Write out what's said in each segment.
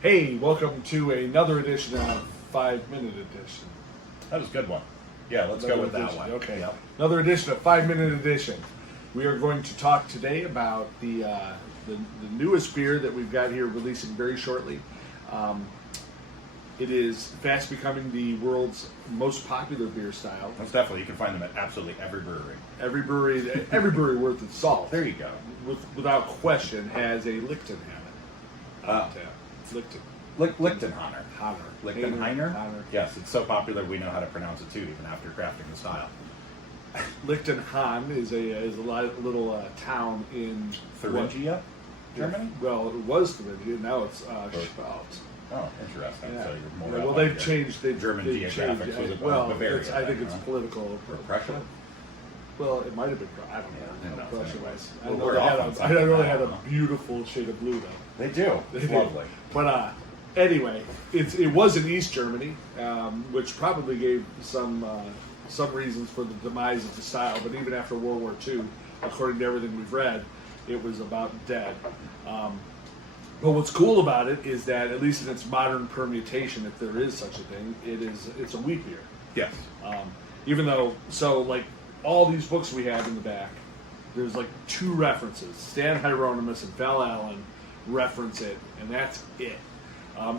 Hey, welcome to another edition of 5 Minute Edition. That was a good one. Yeah, let's go with that one. Okay. Yep. Another edition of 5 Minute Edition. We are going to talk today about the newest beer that we've got here releasing very shortly. It is fast becoming the world's most popular beer style. Most definitely. You can find them at absolutely every brewery. Every brewery worth its salt, There you go. without question, has a Lichtenhainer. Lichtenhainer. Lichtenhainer? Hainer. Yes, it's so popular we know how to pronounce it too, even after crafting the style. Lichtenhain is a little town in Thuringia, Germany? Well, it was Thuringia. Now it's Spalt. Oh, interesting. Yeah. So you're more Well, up they've on your changed. German they've geographics. changed. Was it Well, Bavaria? I think it's political Repression? Well, it might have been. I don't Who know. knows, Prussia anyways. was. Well, I know we're they off had on a, something. I know I they had don't a know. beautiful shade of blue though. They do. They It's do. lovely. But anyway, it was in East Germany, which probably gave some reasons for the demise of the style. But even after World War II, according to everything we've read, it was about dead. But what's cool about it is that, at least in its modern permutation, if there is such a thing, it's a wheat beer. Yes. Even though, like all these books we have in the back, there's like 2 references. Stan Hieronymus and Val Allen reference it, and that's it.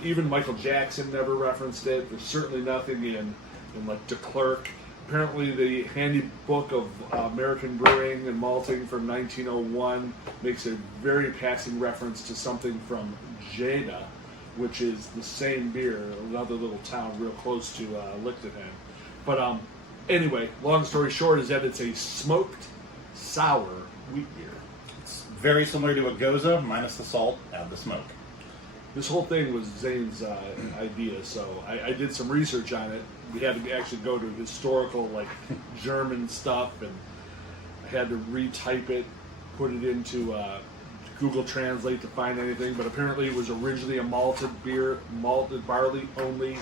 Even Michael Jackson never referenced it. There's certainly nothing in like de Klerk. Apparently, the Handy Book of American Brewing and Malting from 1901 makes a very passing reference to something from Jena, which is the same beer, another little town real close to Lichtenhainer. But anyway, long story short is that it's a smoked sour wheat beer. It's very similar to a Goza, minus the salt, add the smoke. This whole thing was Zane's idea, so I did some research on it. We had to actually go to historical, like, German stuff, and I had to retype it, put it into Google Translate to find anything, but apparently it was originally a malted beer, malted barley only.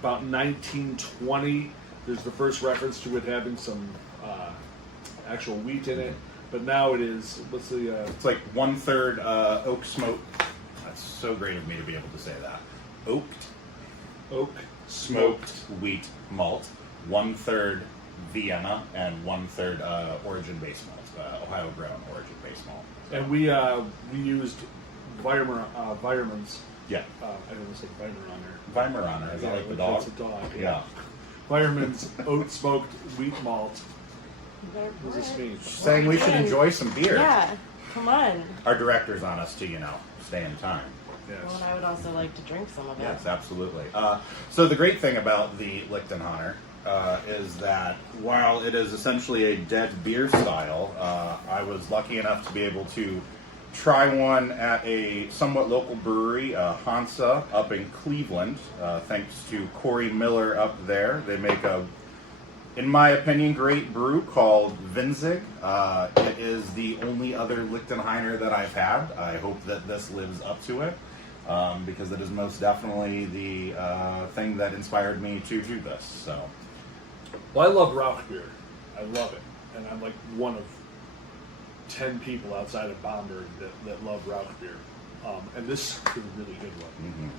About 1920, there's the first reference to it having some actual wheat in it, but now it is, what's the... It's like 1/3 oak smoke. That's so great of me to be able to say that. Oak smoked wheat malt, 1/3 Vienna, and 1/3 origin-based malt, Ohio-grown origin-based malt. And we used Weirmann's. Yeah. I don't want to say Weimaraner. Weimaraner, is that like the dog? That's a dog. Yeah. Weirmann's oat smoked wheat malt. What does this mean? Saying we should enjoy some beer. Yeah, come on. Our director's on us to, stay in time. Yes. Well, and I would also like to drink some of it. Yes, absolutely. So the great thing about the Lichtenhainer is that while it is essentially a dead beer style, I was lucky enough to be able to try one at a somewhat local brewery, Hansa, up in Cleveland, thanks to Corey Miller up there. They make a, in my opinion, great brew called Winzig. It is the only other Lichtenhainer that I've had. I hope that this lives up to it. Because it is most definitely the thing that inspired me to do this. So, Well, I love Rauch beer. I love it, and I'm like one of 10 people outside of Bamberg that love Rauch beer. And this is a really good one.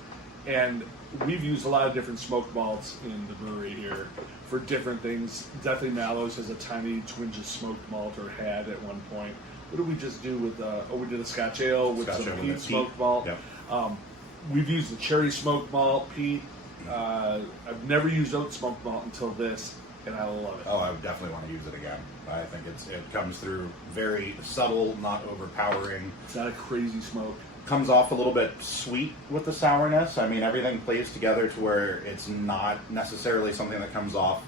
And we've used a lot of different smoked malts in the brewery here for different things. Deathly Mallows has a tiny twinge of smoked malt, or had at one point. What did we just do with? We did a Scotch ale with some peat smoked malt. Yep. We've used the cherry smoked malt, peat. I've never used oat smoked malt until this, and I love it. Oh, I would definitely want to use it again. I think it comes through very subtle, not overpowering. It's not a crazy smoke. Comes off a little bit sweet with the sourness. I mean, everything plays together to where it's not necessarily something that comes off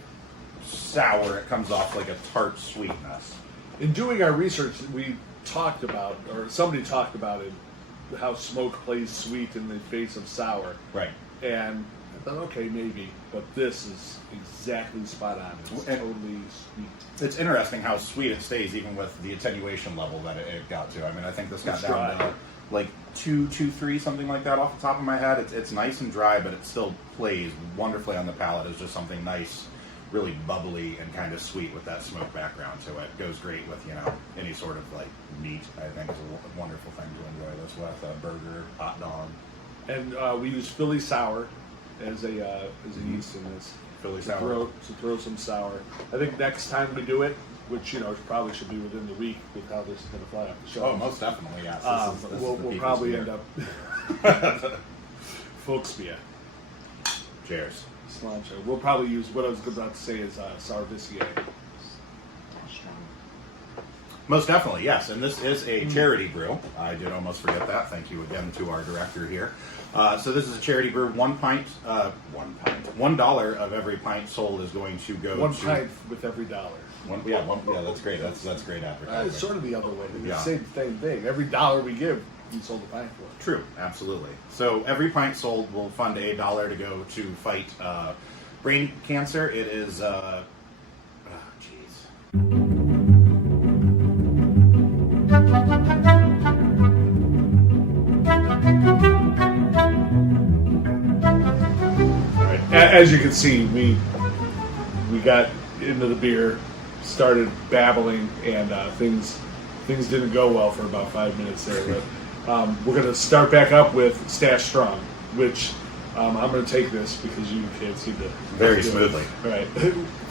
sour. It comes off like a tart sweetness. In doing our research, we talked about, or somebody talked about it, how smoke plays sweet in the face of sour. Right. And I thought, okay, maybe, but this is exactly spot on. It's totally sweet. It's interesting how sweet it stays, even with the attenuation level that it got to. I mean, I think this got It's down dry. to like 2.3, something like that off the top of my head. It's nice and dry, but it still plays wonderfully on the palate. It's just something nice, really bubbly and kind of sweet with that smoke background to it. Goes great with, any sort of like meat. I think is a wonderful thing to enjoy this with. A burger, hot dog. And we use Philly sour as a yeast in this. Philly To sour. throw some sour. I think next time we do it, which probably should be within the week with how this is going to fly off the shelf. Oh, most definitely, yes. This we'll is the people's probably beer. end up Folksbier. Cheers. Sláinte. We'll probably use what I was about to say is sour Vissier. Most definitely, yes. And this is a charity brew. I did almost forget that. Thank you again to our director here. So this is a charity brew. $1 of every pint sold is going to go One to pint with every dollar. Yeah, that's great. That's great advertising. It's sort of the other way. It's Yeah. the same thing. Every dollar we give, we sold a pint for. True, absolutely. So every pint sold will fund $1 to go to fight brain cancer. It is, All right. As you can see, we got into the beer, started babbling, and things didn't go well for about 5 minutes there. But we're going to start back up with Stash Strong, which I'm going to take this because you can't see the very smoothly. All right.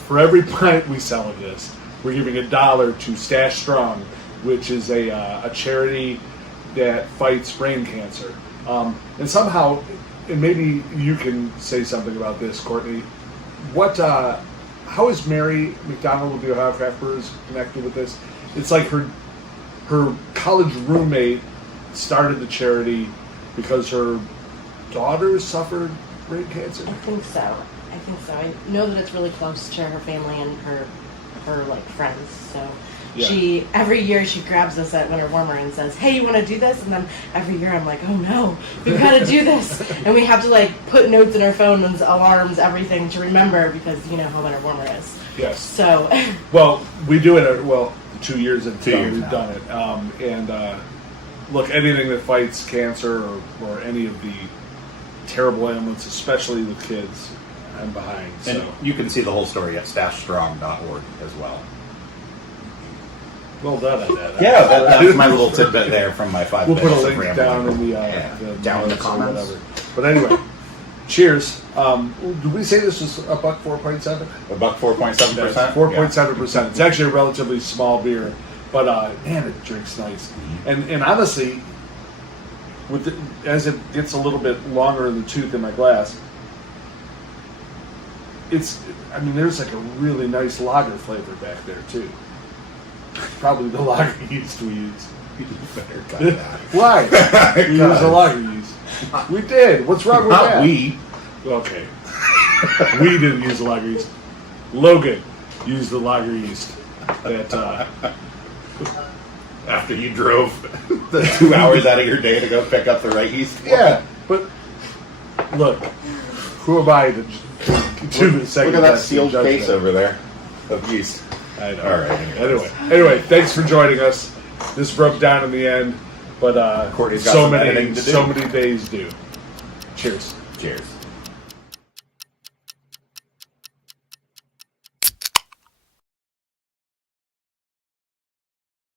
For every pint we sell of this, we're giving $1 to Stash Strong, which is a charity that fights brain cancer. And somehow, and maybe you can say something about this, Courtney. How is Mary McDonald with the Ohio Craft Brewers connected with this? It's like her college roommate started the charity because her daughter suffered brain cancer. I think so. I know that it's really close to her family and her like friends. So Yeah. every year she grabs us at Winter Warmer and says, "Hey, you want to do this?" And then every year I'm like, "Oh no, we've got to do this!" And we have to like put notes in our phones, alarms, everything to remember because you know how Winter Warmer is. Yes. So Well, we do it. 2 years into 2 years we've now. done it. Look, anything that fights cancer or any of the terrible ailments, especially with kids, I'm behind. And So you can see the whole story at stashstrong.org as well. well done on that. Yeah, that's my little tidbit there from my 5 We'll put minutes a of link rambling. down in the down in the notes or comments. whatever. But anyway, cheers. Did we say this was a buck 4.7? A buck 4.7%. 4.7%. It's actually a relatively small beer, but man, it drinks nice. And honestly, as it gets a little bit longer in the tooth in my glass, there's like a really nice lager flavor back there too. Probably the lager yeast we use. You better cut that. Why? We use a lager yeast. We did. What's wrong with Not that? we. Okay. We didn't use the lager yeast. Logan used the lager yeast. That After you drove the 2 hours out of your day to go pick up the right yeast. yeah, but look, who am I to do the second? Look at that best sealed judgment? case over there of yeast. I know. All right. Anyway, thanks for joining us. This broke down in the end, but Courtney's got so some many editing to do. days do. Cheers. Cheers.